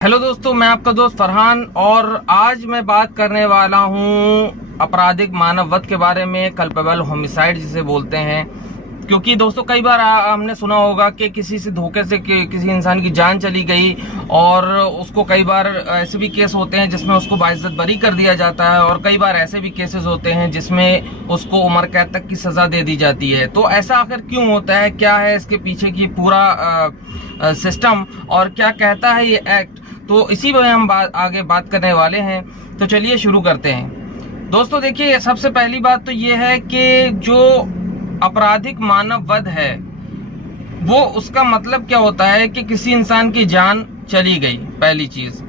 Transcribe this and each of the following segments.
Hello दोस्तों, मैं आपका दोस्त फरहान और आज मैं बात करने वाला हूं आपराधिक मानव वध के बारे में, कल्पेबल होमिसाइड जिसे बोलते हैं। क्योंकि दोस्तों कई बार हमने सुना होगा कि किसी से धोखे से किसी इंसान की जान चली गई और उसको कई बार ऐसे भी केस होते हैं जिसमें उसको बाइज्जत बरी कर दिया जाता है और कई बार ऐसे भी केसेस होते हैं जिसमें उसको उम्र कैद तक की सजा दे दी जाती है। तो ऐसा आखिर क्यों होता है, क्या है इसके पीछे की पूरा सिस्टम और क्या कहता है ये एक्ट, तो इसी में हम आगे बात करने वाले हैं। तो चलिए शुरू करते हैं। दोस्तों देखिए, सबसे पहली बात तो ये है कि जो आपराधिक मानव वध है वो उसका मतलब क्या होता है कि किसी इंसान की जान चली गई। पहली चीज,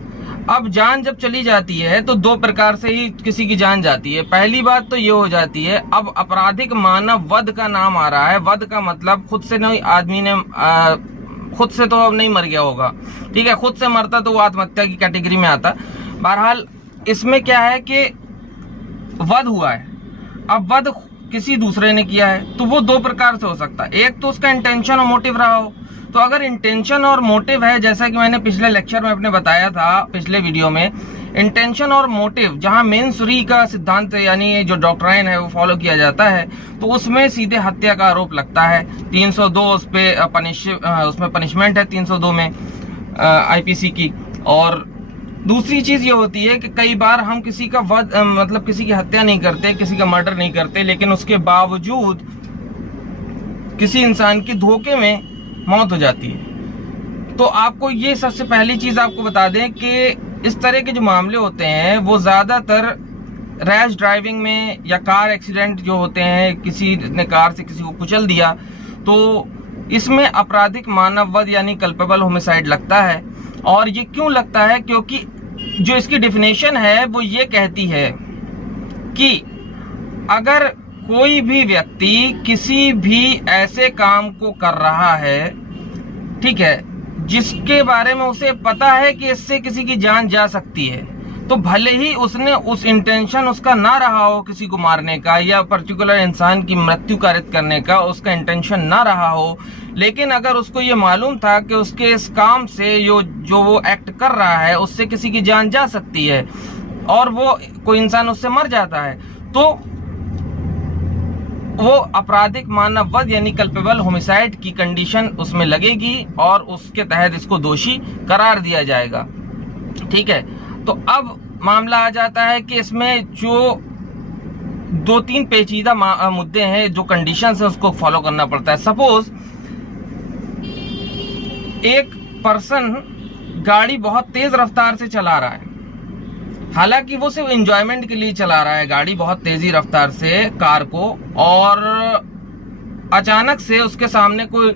अब जान जब चली जाती है तो दो प्रकार से ही किसी की जान जाती है। पहली बात तो ये हो जाती है, अब आपराधिक मानव वध का नाम आ रहा है, वध का मतलब खुद से नहीं, आदमी ने खुद से तो अब नहीं मर गया होगा, ठीक है, खुद से मरता तो वो आत्महत्या की कैटेगरी में आता। बहरहाल इसमें क्या है कि वध हुआ है, अब वध किसी दूसरे ने किया है तो वो दो प्रकार से हो सकता है। एक तो उसका इंटेंशन और मोटिव रहा हो, तो अगर इंटेंशन और मोटिव है, जैसा कि मैंने पिछले लेक्चर में अपने बताया था, पिछले वीडियो में, इंटेंशन और मोटिव जहां मेन सुरी का सिद्धांत यानी जो डॉक्ट्राइन है वो फॉलो किया जाता है, तो उसमें सीधे हत्या का आरोप लगता है। 302 उस पे उसमें पनिशमेंट है 302 में आईपीसी की। और दूसरी चीज ये होती है कि कई बार हम किसी का वध मतलब किसी की हत्या नहीं करते, किसी का मर्डर नहीं करते, लेकिन उसके बावजूद किसी इंसान की धोखे में मौत हो जाती है। तो आपको ये सबसे पहली चीज आपको बता दें कि इस तरह के जो मामले होते हैं वो ज्यादातर रैश ड्राइविंग में या कार एक्सीडेंट जो होते हैं, किसी ने कार से किसी को कुचल दिया, तो इसमें आपराधिक मानव वध यानी कल्पेबल होमिसाइड लगता है। और ये क्यों लगता है? क्योंकि जो इसकी डेफिनेशन है वो ये कहती है कि अगर कोई भी व्यक्ति किसी भी ऐसे काम को कर रहा है, ठीक है, जिसके बारे में उसे पता है कि इससे किसी की जान जा सकती है, तो भले ही उसने उस इंटेंशन उसका ना रहा हो किसी को मारने का या पर्टिकुलर इंसान की मृत्यु कारित करने का उसका इंटेंशन ना रहा हो, लेकिन अगर उसको ये मालूम था कि उसके इस काम से जो वो एक्ट कर रहा है उससे किसी की जान जा सकती है और वो कोई इंसान उससे मर जाता है, तो वो आपराधिक मानव वध यानी कल्पेबल होमिसाइड की कंडीशन उसमें लगेगी और उसके तहत इसको दोषी करार दिया जाएगा। ठीक है, तो अब मामला आ जाता है कि इसमें जो दो तीन पेचीदा मुद्दे हैं, जो कंडीशंस है उसको फॉलो करना पड़ता है। सपोज एक पर्सन गाड़ी बहुत तेज रफ्तार से चला रहा है, हालांकि वो सिर्फ एंजॉयमेंट के लिए चला रहा है गाड़ी बहुत तेजी रफ्तार से कार को, और अचानक से उसके सामने कोई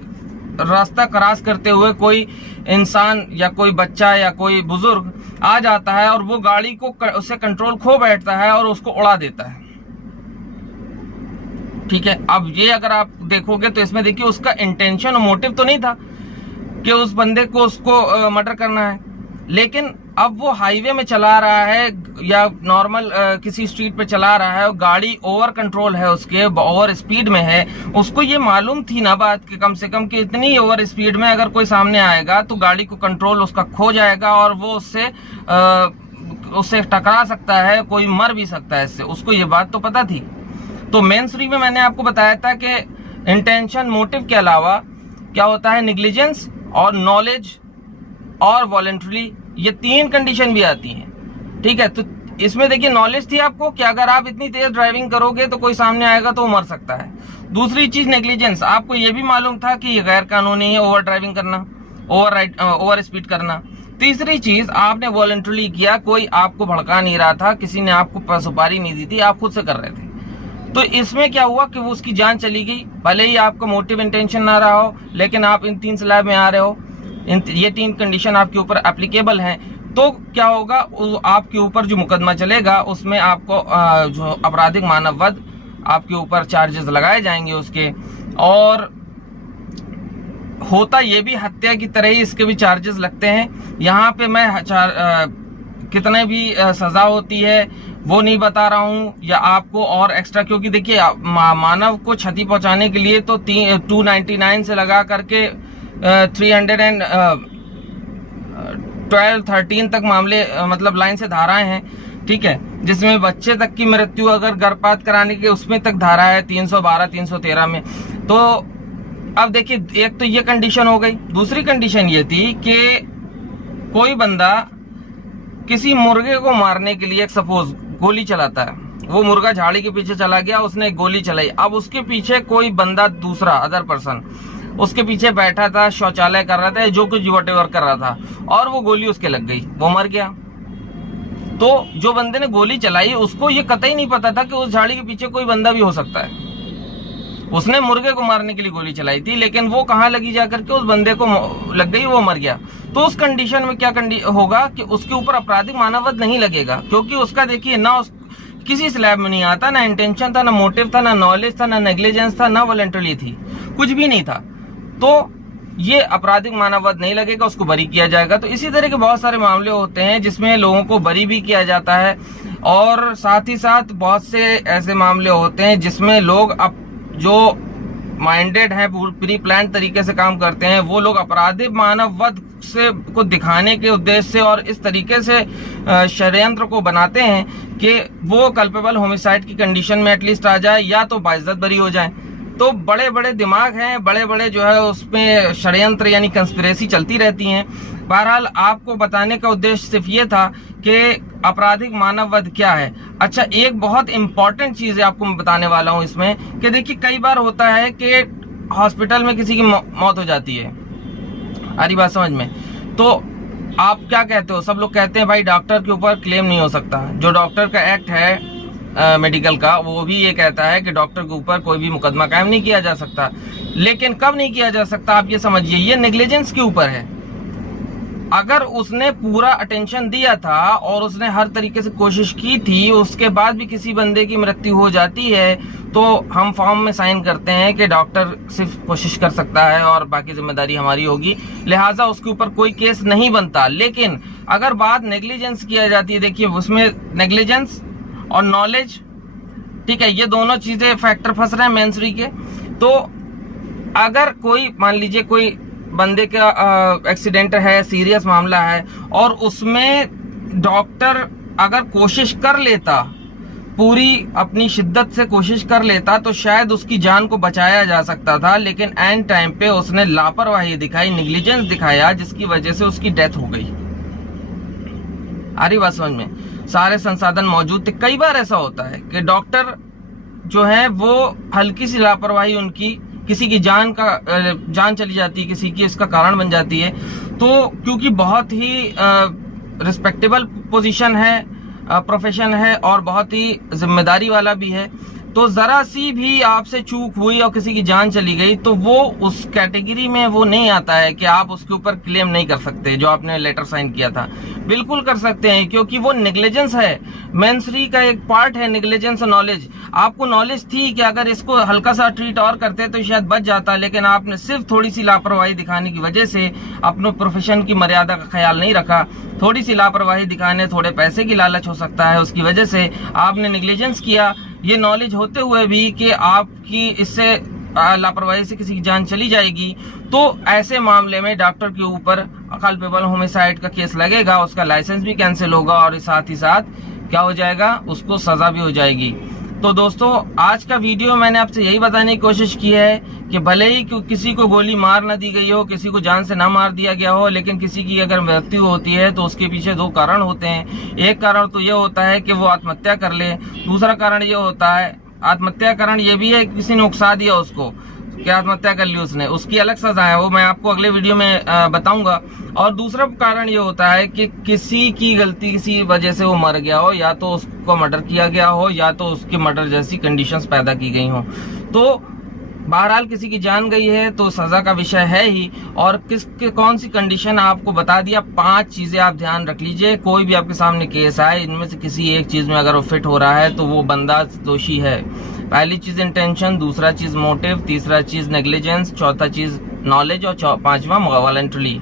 रास्ता क्रॉस करते हुए कोई इंसान या कोई बच्चा या कोई बुजुर्ग आ जाता है और वो गाड़ी को उससे कंट्रोल खो बैठता है और उसको उड़ा देता है। ठीक है, अब ये अगर आप देखोगे तो इसमें देखिए उसका इंटेंशन और मोटिव तो नहीं था कि उस बंदे को उसको मर्डर करना है, लेकिन अब वो हाईवे में चला रहा है या नॉर्मल किसी स्ट्रीट पे चला रहा है और गाड़ी ओवर कंट्रोल है, उसके ओवर स्पीड में है। उसको ये मालूम थी ना बात कि कम से कम कि इतनी ओवर स्पीड में अगर कोई सामने आएगा तो गाड़ी को कंट्रोल उसका खो जाएगा और वो उससे टकरा सकता है, कोई मर भी सकता है इससे, उसको ये बात तो पता थी। तो मेन सुरी में मैंने आपको बताया था कि इंटेंशन मोटिव के अलावा क्या होता है, निग्लिजेंस और नॉलेज और वॉलंटरी, ये तीन कंडीशन भी आती हैं। ठीक है, तो इसमें देखिए नॉलेज थी आपको कि अगर आप इतनी तेज ड्राइविंग करोगे तो कोई सामने आएगा तो वो मर सकता है। दूसरी चीज नेग्लिजेंस, आपको ये भी मालूम था कि ये गैर कानूनी है ओवर ड्राइविंग करना, ओवर स्पीड करना। तीसरी चीज आपने वॉलंटरी किया, कोई आपको भड़का नहीं रहा था, किसी ने आपको सुपारी नहीं दी थी, आप खुद से कर रहे थे। तो इसमें क्या हुआ कि वो उसकी जान चली गई, भले ही आपका मोटिव इंटेंशन ना रहा हो, लेकिन आप इन तीन स्लैब में आ रहे हो, ये तीन कंडीशन आपके ऊपर एप्लीकेबल हैं। तो क्या होगा, आपके ऊपर जो मुकदमा चलेगा उसमें आपको जो आपराधिक मानव वध आपके ऊपर चार्जेस लगाए जाएंगे उसके, और होता ये भी हत्या की तरह ही इसके भी चार्जेस लगते हैं। यहाँ पे मैं कितने भी सजा होती है वो नहीं बता रहा हूँ या आपको और एक्स्ट्रा, क्योंकि देखिए मानव को क्षति पहुंचाने के लिए तो 299 से लगा करके 12, 13 तक मामले मतलब लाइन से धाराएं हैं, ठीक है, जिसमें बच्चे तक की मृत्यु अगर गर्भपात कराने के उसमें तक धारा है 312, 313 में। तो अब देखिए, एक तो ये कंडीशन हो गई। दूसरी कंडीशन ये थी कि कोई बंदा किसी मुर्गे को मारने के लिए एक सपोज गोली चलाता है, वो मुर्गा झाड़ी के पीछे चला गया, उसने एक गोली चलाई, अब उसके पीछे कोई बंदा दूसरा अदर पर्सन उसके पीछे बैठा था, शौचालय कर रहा था, जो कुछ व्हाटएवर कर रहा था, और वो गोली उसके लग गई, वो मर गया। तो जो बंदे ने गोली चलाई उसको ये कतई नहीं पता था कि उस झाड़ी के पीछे कोई बंदा भी हो सकता है। उसने मुर्गे को मारने के लिए गोली चलाई थी, लेकिन वो कहाँ लगी जाकर के उस बंदे को लग गई, वो मर गया। तो उस कंडीशन में क्या होगा कि उसके ऊपर आपराधिक मानववध नहीं लगेगा, क्योंकि उसका देखिए ना किसी स्लैब में नहीं आता, ना इंटेंशन था, ना मोटिव था, ना नॉलेज था, ना नेग्लिजेंस था, ना वॉलंटरी थी, कुछ भी नहीं था। तो ये आपराधिक मानववध नहीं लगेगा, उसको बरी किया जाएगा। तो इसी तरह के बहुत सारे मामले होते हैं जिसमें लोगों को बरी भी किया जाता है, और साथ ही साथ बहुत से ऐसे मामले होते हैं जिसमें लोग अब जो माइंडेड है, प्री प्लान तरीके से काम करते हैं, वो लोग आपराधिक मानववध से को दिखाने के उद्देश्य से और इस तरीके से षड्यंत्र को बनाते हैं कि वो कल्पेबल होमिसाइड की कंडीशन में एटलीस्ट आ जाए, या तो बाइज्जत बरी हो जाए। तो बड़े बड़े दिमाग हैं, बड़े बड़े जो है उसमें षड्यंत्र यानी कंस्पिरेसी चलती रहती हैं। बहरहाल आपको बताने का उद्देश्य सिर्फ ये था कि आपराधिक मानववध क्या है। अच्छा, एक बहुत इंपॉर्टेंट चीज है आपको मैं बताने वाला हूं इसमें, कि देखिए कई बार होता है कि हॉस्पिटल में किसी की मौत हो जाती है, हरी बात समझ में, तो आप क्या कहते हो? सब लोग कहते हैं भाई डॉक्टर के ऊपर क्लेम नहीं हो सकता। जो डॉक्टर का एक्ट है मेडिकल का, वो भी ये कहता है कि डॉक्टर के ऊपर कोई भी मुकदमा कायम नहीं किया जा सकता। लेकिन कब नहीं किया जा सकता आप ये समझिए, ये नेग्लिजेंस के ऊपर है। अगर उसने पूरा अटेंशन दिया था और उसने हर तरीके से कोशिश की थी, उसके बाद भी किसी बंदे की मृत्यु हो जाती है, तो हम फॉर्म में साइन करते हैं कि डॉक्टर सिर्फ कोशिश कर सकता है और बाकी जिम्मेदारी हमारी होगी, लिहाजा उसके ऊपर कोई केस नहीं बनता। लेकिन अगर बात नेग्लिजेंस किया जाती है, देखिए उसमें नेग्लिजेंस और नॉलेज, ठीक है, ये दोनों चीजें फैक्टर फंस रहे हैं मेंसरी के। तो अगर कोई मान लीजिए कोई बंदे का एक्सीडेंट है, सीरियस मामला है, और उसमें डॉक्टर अगर कोशिश कर लेता, पूरी अपनी शिद्दत से कोशिश कर लेता, तो शायद उसकी जान को बचाया जा सकता था। लेकिन एंड टाइम पे उसने लापरवाही दिखाई, नेग्लिजेंस दिखाया, जिसकी वजह से उसकी डेथ हो गई। आ रही बात समझ में? सारे संसाधन मौजूद थे। कई बार ऐसा होता है कि डॉक्टर जो है वो हल्की सी लापरवाही उनकी किसी की जान चली जाती है, किसी की इसका कारण बन जाती है। तो क्योंकि बहुत ही रिस्पेक्टेबल पोजीशन है, प्रोफेशन है, और बहुत ही जिम्मेदारी वाला भी है, तो जरा सी भी आपसे चूक हुई और किसी की जान चली गई, तो वो उस कैटेगरी में वो नहीं आता है कि आप उसके ऊपर क्लेम नहीं कर सकते। जो आपने लेटर साइन किया था, बिल्कुल कर सकते हैं, क्योंकि वो नेग्लिजेंस है। मेंसरी का एक पार्ट है नेग्लिजेंस और नॉलेज। आपको नॉलेज थी कि अगर इसको हल्का सा ट्रीट और करते तो शायद बच जाता, लेकिन आपने सिर्फ थोड़ी सी लापरवाही दिखाने की वजह से अपने प्रोफेशन की मर्यादा का ख्याल नहीं रखा। थोड़ी सी लापरवाही दिखाने, थोड़े पैसे की लालच हो सकता है, उसकी वजह से आपने नेग्लिजेंस किया, ये नॉलेज होते हुए भी कि आपकी इससे लापरवाही से किसी की जान चली जाएगी। तो ऐसे मामले में डॉक्टर के ऊपर कल्पेबल होमिसाइड का केस लगेगा, उसका लाइसेंस भी कैंसिल होगा, और साथ ही साथ क्या हो जाएगा, उसको सजा भी हो जाएगी। तो दोस्तों, आज का वीडियो मैंने आपसे यही बताने की कोशिश की है कि भले ही किसी को गोली मार न दी गई हो, किसी को जान से ना मार दिया गया हो, लेकिन किसी की अगर मृत्यु होती है तो उसके पीछे दो कारण होते हैं। एक कारण तो ये होता है कि वो आत्महत्या कर ले, दूसरा कारण ये होता है, आत्महत्या कारण ये भी है कि किसी ने उकसा दिया उसको कि आत्महत्या कर ली उसने, उसकी अलग सजा है, वो मैं आपको अगले वीडियो में बताऊंगा। और दूसरा कारण ये होता है कि किसी की गलती, किसी वजह से वो मर गया हो, या तो उसको मर्डर किया गया हो, या तो उसकी मर्डर जैसी कंडीशंस पैदा की गई हो। तो बहरहाल किसी की जान गई है तो सजा का विषय है ही। और कौन सी कंडीशन आपको बता दिया, 5 चीजें आप ध्यान रख लीजिए। कोई भी आपके सामने केस आए, इनमें से किसी एक चीज में अगर वो फिट हो रहा है तो वो बंदा दोषी है। पहली चीज इंटेंशन, दूसरा चीज मोटिव, तीसरा चीज नेग्लिजेंस, चौथा चीज नॉलेज, और पांचवा वॉलंटरी।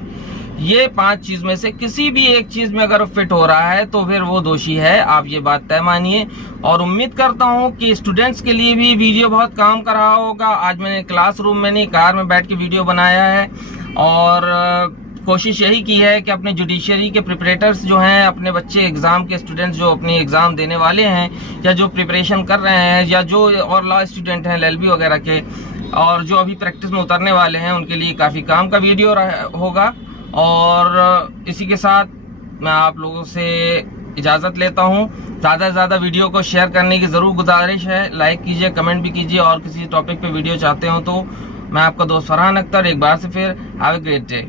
ये 5 चीज में से किसी भी एक चीज में अगर फिट हो रहा है तो फिर वो दोषी है। आप ये बात तय मानिए। और उम्मीद करता हूँ कि स्टूडेंट्स के लिए भी वीडियो बहुत काम कर रहा होगा। आज मैंने क्लासरूम में नहीं, कार में बैठ के वीडियो बनाया है, और कोशिश यही की है कि अपने जुडिशरी के प्रिपरेटर्स जो हैं, अपने बच्चे एग्जाम के स्टूडेंट्स जो अपनी एग्जाम देने वाले हैं या जो प्रिपरेशन कर रहे हैं या जो और लॉ स्टूडेंट हैं LLB वगैरह के, और जो अभी प्रैक्टिस में उतरने वाले हैं, उनके लिए काफ़ी काम का वीडियो होगा। और इसी के साथ मैं आप लोगों से इजाज़त लेता हूँ। ज़्यादा से ज़्यादा वीडियो को शेयर करने की ज़रूर गुजारिश है। लाइक कीजिए, कमेंट भी कीजिए, और किसी टॉपिक पे वीडियो चाहते हो तो मैं आपका दोस्त फरहान अख्तर एक बार से फिर हैव अ ग्रेट डे।